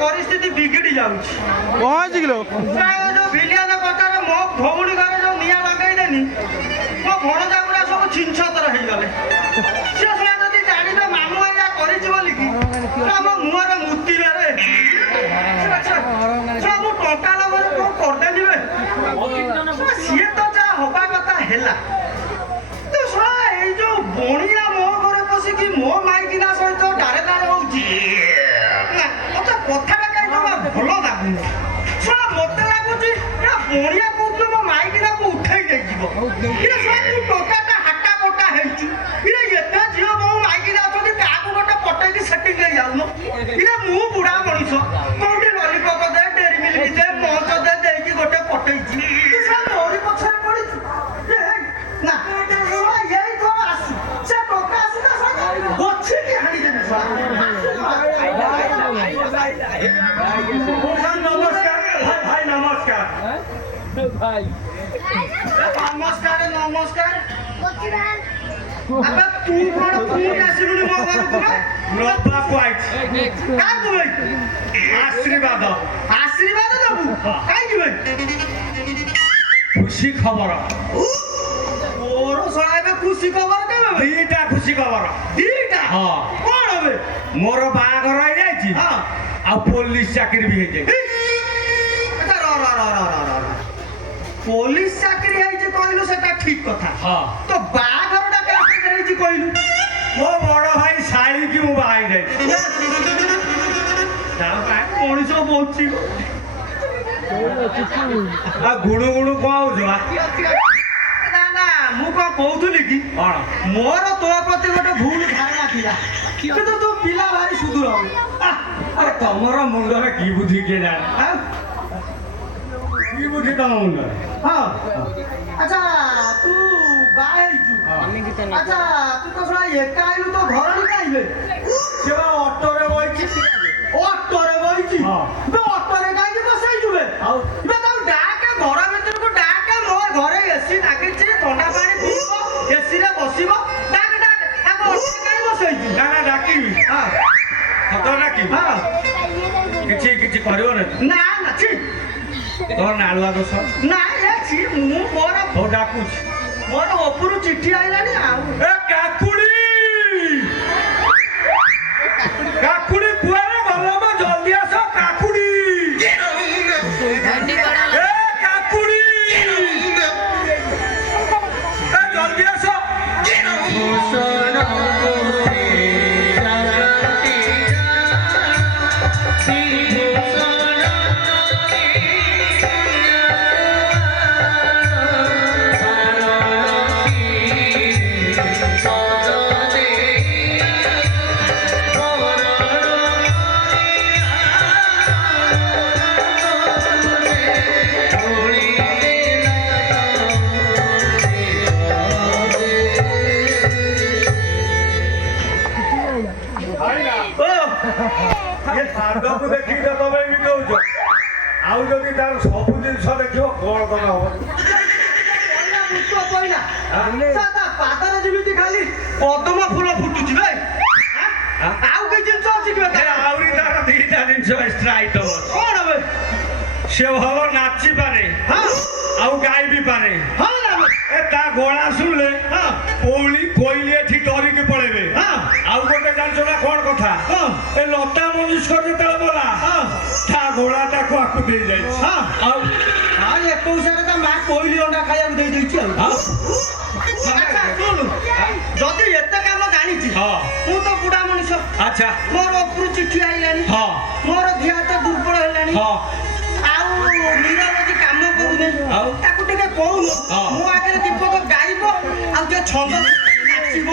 परिस्थिति बिगड़ी जाउछि पहुँच गलो जो भिलियान कटार मो भौणी घरे जो निया लगाई देनी मो भणजा गुड़ा सब छिनछतर हो गले से सुना जदि जानिबे मामू या करिछि बोली कि हम मुहर मुतिबे रे सब टंका लगरे को कर देनिबे सिए तो जा होबा कथा हेला तो सुना ए जो बणिया मो घरे पसी कि मो माइकिना सहित डारे डारे होउछि ओता कथाटा काई जमा भलो लागुनी सुना मते लागुछि या बणिया कहू मो माइकिना को उठाई दे जीवो ये सब तू टोकाटा हाटा कोटा हेछु इरे एते जियो मो माइकिना अछथि काकू गोटे पटै कि सेटिंग ले जाउनो इरे मु बुढा मनिष कोठी लॉलीपॉप दे डेरी मिल्क दे पहुंच दे देकी गोटे पटै छी तू सब मोरी पछरे पड़ी ना यही तो आसु से टोका आसु ना सब गोछि की हानि देबे नमस्कार भाई नमस्कार भाई नमस्कार नमस्कार अबे तू कोन पुणी आसिलुनी मो घर को नब्बा क्वाइट का कोई आशीर्वाद आशीर्वाद दबु काई कि भाई खुशी खबर ओरो सळाबे खुशी खबर देबे दीटा खुशी खबर दीटा हाँ कोन होबे मोर बाहाघर हो जाइछि हां आ पुलिस चाकरी भी हो जाइछि अच्छा पुलिस चाकरी है जे कहलु सेटा ठीक कथा हाँ तो बाघरटा कैसे करे जे कहलु मो बड़ भाई शाड़ी की मु बाहाई जाइछि ना भाई मଣିଷ ବଞ୍ଚି आ गुणु गुणु कौन हो ନା ନା ମୁଁ କଣ କହୁଥିଲି କି कौन ମୋର ତୋ ପ୍ରତି ଗୋଟେ ଭୁଲ ଧାରଣା ଥିଲା କିନ୍ତୁ ତୁ ପିଲା ଭାରି ସୁଦୂର ହଉ अरे तमर मुंडर की बुद्धि के जाने की बुद्धि तम मुंडर ହଁ ଆଚ୍ଛା ତୁ ବାହା ହେଇଛୁ ଆଚ୍ଛା ତୁ ତ ଶଳା ଏକା ଆଇଲୁ ତ ଘର ହିଁ କାଇବେ से ऑटो रे बइछि ଅଟୋରେ ବଇଛି ହଁ। ବେ ଅଟୋରେ କାହିଁକି ବସେଇଛୁ ବେ ଆଉ ବେ ତାକୁ ଡାକେ ଘର ଭିତରକୁ ଡାକେ ମୋ ଘରେ ଏସି ଲାଗିଛି ଥଣ୍ଡା ପାଣି ପିଇବ ଏସିରେ ବସିବ ଡାକେ ଡାକେ ତାକୁ ଅଟୋରେ କାହିଁ ବସେଇଛୁ गाना डाकिबी ହଁ खतर डाकिबी ହଁ किछि किछि करियो न ନା ନା ଛି तोर नालुआ दोष ନା ଏ ଛି ମୁଁ हो डाकुछ ମୋର ଉପରୁ ଚିଠି ଆଇଲାଣି ଆଉ ए काकुड़ी काकुड़ी कुआरे गलमा जल्दी आसो काकुड़ी ए काकुड़ी ए जल्दी आसो ये साधु को देखी तो तबे भी कहउछ आउ जदी तार सब जिंस देखियो कोन कोन हो ପଇଲା ମୁତ ପଇଲା ତା ପାଦରେ ଯେମିତି ଖାଲି ପଦ୍ମ ଫୁଲ ଫୁଟୁଛି ବେ ଆଉ କି ଜିନିଷ ଅଛି କି ए आउरी तार दीटा जिंस एक्स्ट्रा आइटम କଣ ବେ से भलो नाची पारे ହଁ आउ गाई भी पारे ହଁ ନା ବେ ए ता गोळा सुनले ହଁ कोली कोइली एठी डरी के पळेबे ହଁ आउ गोटे जानछो ना कोन कथा ହଁ ए लता मंगेशकर जेतले बोला ହଁ ता गोळाटा को आकु दे जाय ହଁ आउ ଆଉ 21 ତା ମା କୋଇଲି ଅଣ୍ଡା ଖାଇବାକୁ ଦେଇ ଦେଇଛି ଆଉ हां ଆଚ୍ଛା ଶୁଣୁ ଯଦି ଏତେ କାମ ଜାଣିଛି हां ମୁଁ ତ ବୁଢା ମଣିଷ अच्छा ମୋର ଉପରୁ ଚିଠି ଆଇଲାଣି हां ମୋର ଦେହ ହାତ ଦୁର୍ବଳ ହେଲାଣି हां ଆଉ ନିରବଧି କାମ କରୁନି ଆଉ? ତାକୁ ଟିକେ କହୁନୁ ହଁ। ମୋ ଆଗରେ ଦୀପକ ଗାଇବ ଆଉ ଯେ ଛନ୍ଦ ନାଚିବ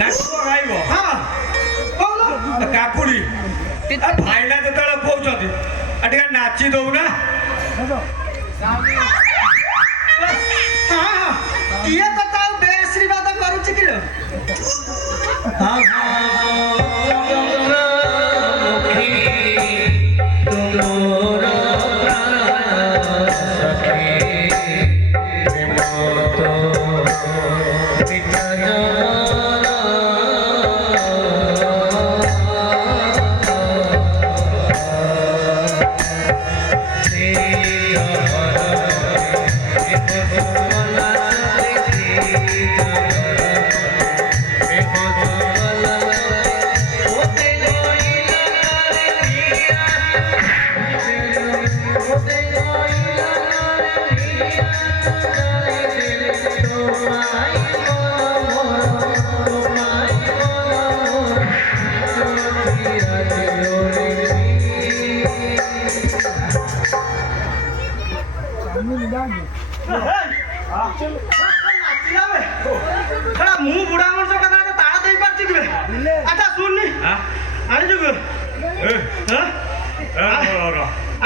नाचो गाइबो ହଁ କହୁନୁ काकुड़ी ए भाईना जेतले कहउछथि आ टिका नाची दउ ना ହଁ ହଁ କିଏ ତ ତାଉ ବେଆଶୀର୍ବାଦ କରୁଛି କି ଲୋ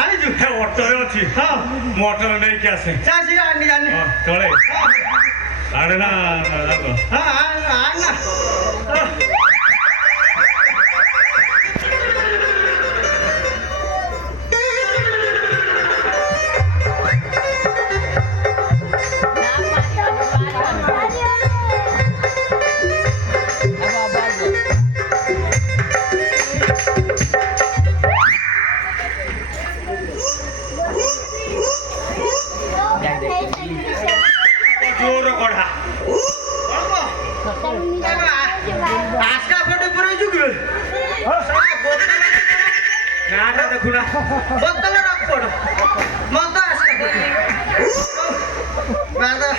ଆଣିଛୁ ଅଟୋରେ ଅଛି ହଁ ମୁଁ ଅଟୋରେ ନେଇକି ଆସେ ଚାଷୀ ଆଣି ଆଣି ଚଳେ ଆଣେ ନା ହଁ ଆଣ ନା জোর কড়া আজকা ফটো পরে যুগবে নাটা দেখুনা বোতলে রাখ পড়ো মত আজকা ফটো বাদা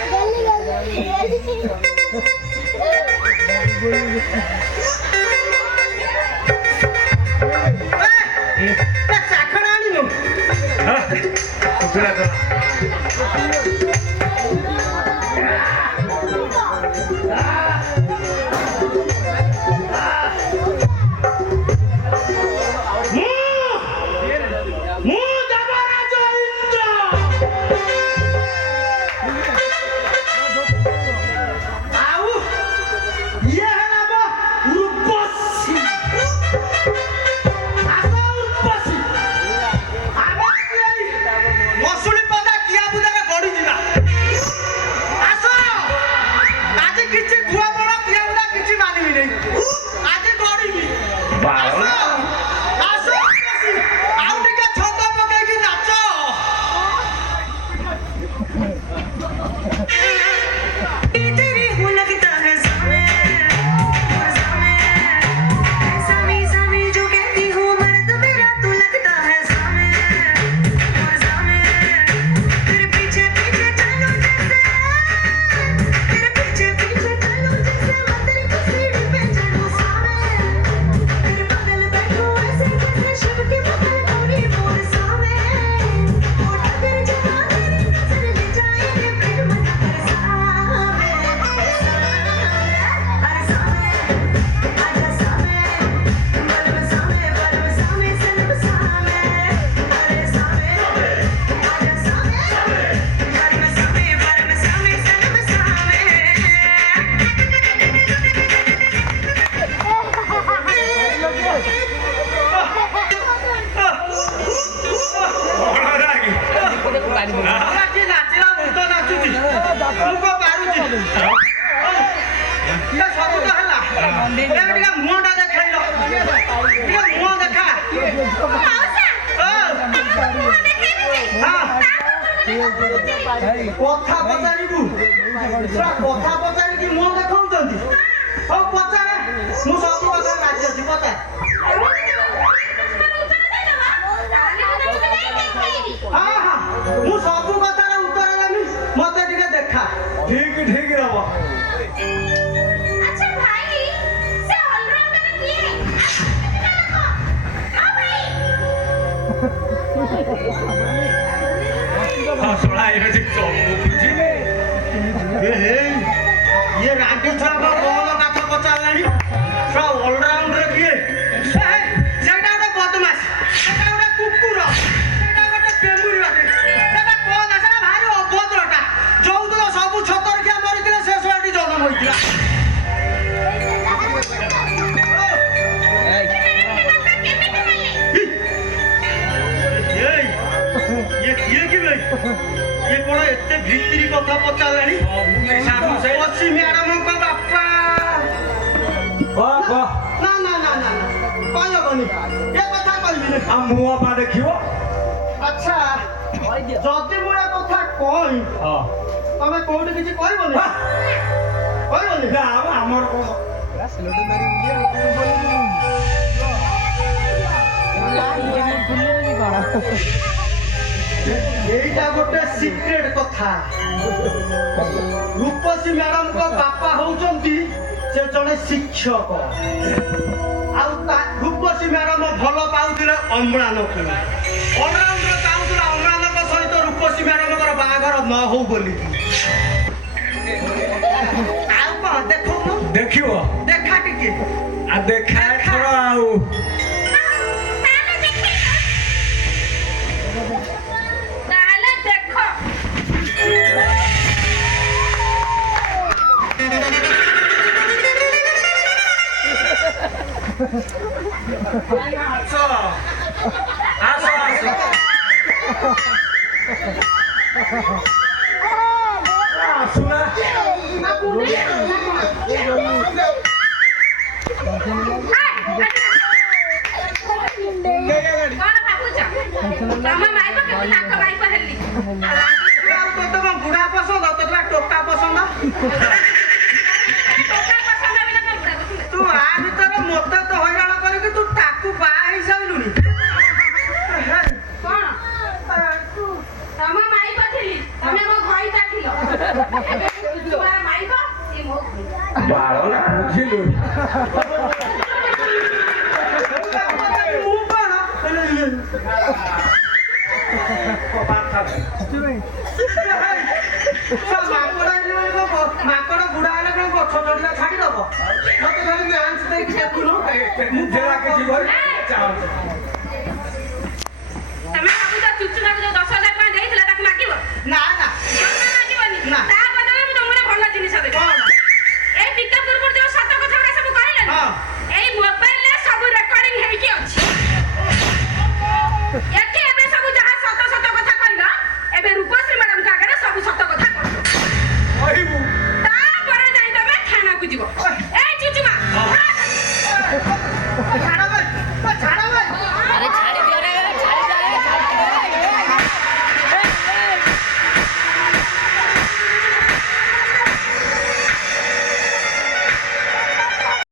চাখড়া আনিনু শুকিলা তো কথা পচারিবু কথা পচারিকি মুহ দেখাউଛନ୍ତି ହଉ ପଚାରେ ମୁଁ ସବୁ କଥା ରାଜି ଅଛି ପଚାରେ ହଁ ହଁ ମୁଁ ସବୁ କଥାର ଉତ୍ତର ଦେବି ମତେ ଟିକେ ଦେଖା ଠିକ ଠିକ ହବ अच्छा भाई से ऑलराउंडर किए ହଁ ଶୁଣା ଏଇଟା ଠିକ ଚମୁ ବୁଝିଲେ ये रागी छुआ बल कथ पचारानी छुआ अलराउंडर किए सेटा गोटे बदमाश सेटा गोटे कुकुर सेटा गोटे बेमुरी बाटे सेटा कौन सेटा भारी अभद्रटा जोउदिन सब छतरकिया मरिथिले से छुआटी जन्म होइथिला ये कि भाई ये कौन एते भितरी कथा पचारानी पश्चिम मैडम को बापा ना ना ना ना कहबनी ये कथा कहबी आ मुआ पा देखियो अच्छा जदि मु ए कथा कहि हां तमे कोउठी किछि कहबनी कहबनी ना हमर को এইটা গোটে সিক্রেট কথা রূপসী ম্যাডাম কো বাপা হউচন্তি সে জনে শিক্ষক ଆଉ ରୂପସୀ ମ୍ୟାଡମ ଭଲ ପାଉଥିଲେ ଅମ୍ଳାନକୁ ଅମ୍ଳାନର ଚାହୁଁଥିଲା ଅମ୍ଳାନଙ୍କ ସହିତ ରୂପସୀ ମ୍ୟାଡମଙ୍କର ବାହାଘର ନ ହଉ ବୋଲି ଆଉ କଣ ଦେଖୁନ ଦେଖିବ ଦେଖା ଟିକେ आ देखा थोड़ा आउ ଆସ ଆସ ଆସୁନା କଣ ଭାବୁଛ ତମ ମାଇପ କେମିତି ତାଙ୍କ ମାଇପ ହେଲି ଆଉ ତୋତେ କଣ ବୁଢା ପସନ୍ଦ ତୋତେ ବା ଟୋକା ପସନ୍ଦ ଟୋକା ପସନ୍ଦ ବିନା କଣ ବୁଢା ପସନ୍ଦ ତୁ ଆ ଭିତରେ ମତେ ତ ହଇରାଣ କରିକି ତୁ ତାକୁ ବାହା ହେଇସାରିଲୁଣି କଣ ତମ ମାଇପ ଥିଲି ତମେ ମୋ ଘଇଟା ଥିଲ ଏବେ ତୁମର ମାଇପ ସେ ମୋ ଘଇଟା ବାଳ ନା ବୁଝିଲୁ ମୁଁ କଣ ମାଙ୍କଡ ବୁଢା ହେଲେ କଣ ଗଛ ଚଢିବା ଛାଡିଦବ ମତେ ଖାଲି ମ୍ୟାଚ୍ ଦେଇକି ଦେଖୁନୁ ତମେ ଭାବୁଛ ଚୁଚୁମାକୁ ଯୋଉ 10,000 ଟଙ୍କା ଦେଇଥିଲା ତାକୁ ମାଗିବ ନା ନା ଜମା ମାଗିବନି ନା। ତା ବଦଳରେ ମୁଁ ତମକୁ ଗୋଟେ ଭଲ ଜିନିଷ ଦେବି କଣ